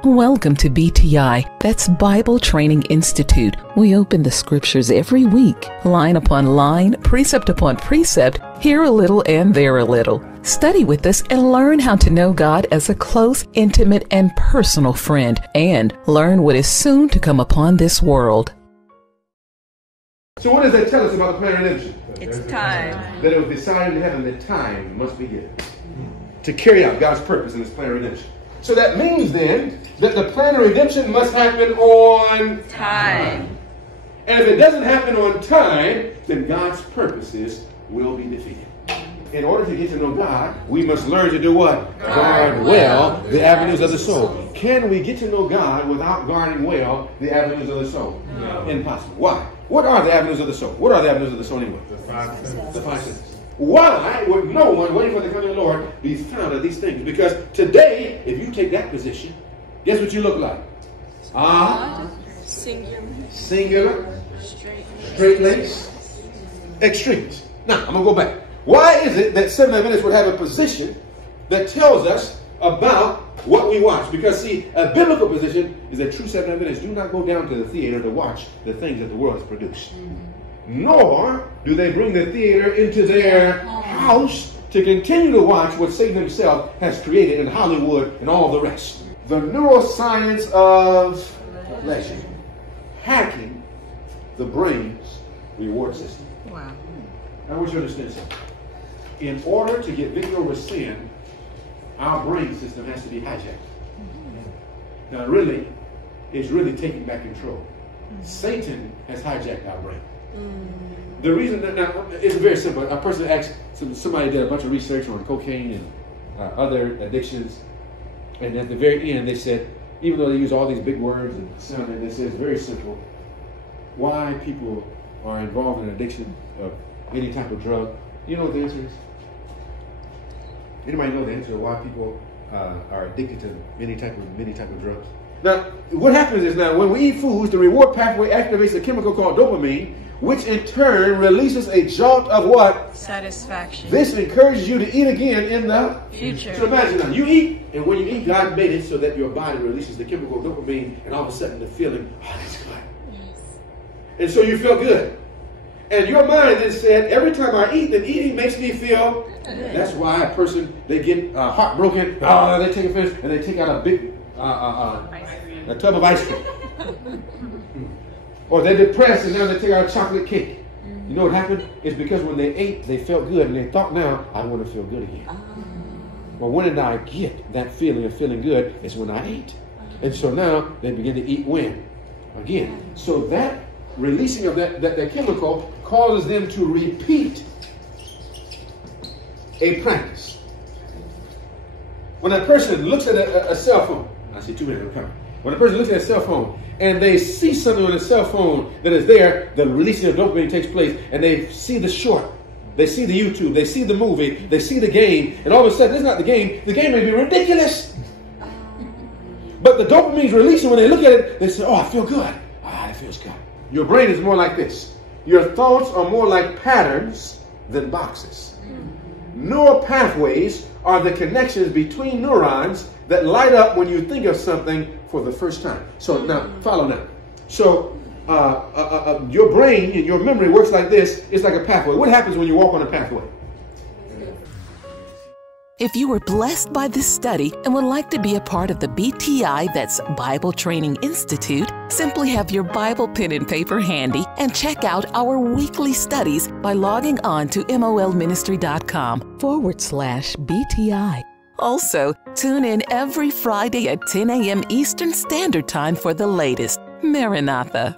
Welcome to BTI, that's Bible Training Institute. We open the scriptures every week, line upon line, precept upon precept, here a little and there a little. Study with us and learn how to know God as a close, intimate, and personal friend, and learn what is soon to come upon this world. So what does that tell us about the plan of redemption? It's time. That it was decided in heaven that time must be given to carry out God's purpose in this plan of redemption. So that means then that the plan of redemption must happen on time. And if it doesn't happen on time, then God's purposes will be defeated. In order to get to know God, we must learn to do what? Guard well the avenues of the soul. Can we get to know God without guarding well the avenues of the soul? No. Impossible. Why? What are the avenues of the soul? What are the avenues of the soul anyway? The five senses. The five senses. Why would no one waiting for the coming of the Lord be found of these things? Because today, if you take that position, guess what you look like? Singular, straight-laced, extremist. Now, I'm going to go back. Why is it that Seventh-day Adventists would have a position that tells us about what we watch? Because, see, a biblical position is that true Seventh-day Adventists do not go down to the theater to watch the things that the world has produced. Nor do they bring the theater into their house to continue to watch what Satan himself has created in Hollywood and all the rest. The neuroscience of pleasure. Hacking the brain's reward system. Wow. I want you to understand something. In order to get victory over sin, our brain system has to be hijacked. Now, really, it's really taking back control. Satan has hijacked our brain. The reason that now it's very simple. A person asked somebody did a bunch of research on cocaine and other addictions, and at the very end they said, even though they use all these big words and sound, they said it's very simple. Why people are involved in addiction of any type of drug? You know what the answer is? Anybody know the answer to why people are addicted to many type of drugs? Now, what happens is now when we eat foods, the reward pathway activates a chemical called dopamine, which in turn releases a jolt of what? Satisfaction. This encourages you to eat again in the future. So imagine now, you eat, and when you eat, God made it so that your body releases the chemical dopamine, and all of a sudden the feeling, oh, that's good. Yes. And so you feel good. And your mind then said, every time I eat, then eating makes me feel good. That's why a person, they get heartbroken, they take a finish, and they take out a big a tub of ice cream. Or they're depressed and now they take out a chocolate cake. You know what happened? It's because when they ate, they felt good and they thought, now I want to feel good again. Well, when did I get that feeling of feeling good? It's when I ate. And so now they begin to eat when? Again. So that releasing of that chemical causes them to repeat a practice. When a person looks at a cell phone, I see 2 minutes coming. When a person looks at a cell phone and they see something on the cell phone that is there, the releasing of dopamine takes place, and they see the short, they see the YouTube, they see the movie, they see the game, and all of a sudden, it's not the game may be ridiculous. But the dopamine is releasing. When they look at it, they say, oh, I feel good. It feels good. Your brain is more like this. Your thoughts are more like patterns than boxes. Neural pathways are the connections between neurons that light up when you think of something for the first time. So now, follow now. So your brain and your memory works like this. It's like a pathway. What happens when you walk on a pathway? If you were blessed by this study and would like to be a part of the BTI, that's Bible Training Institute, simply have your Bible pen and paper handy and check out our weekly studies by logging on to molministry.com/BTI. Also, tune in every Friday at 10 a.m. Eastern Standard Time for the latest. Maranatha.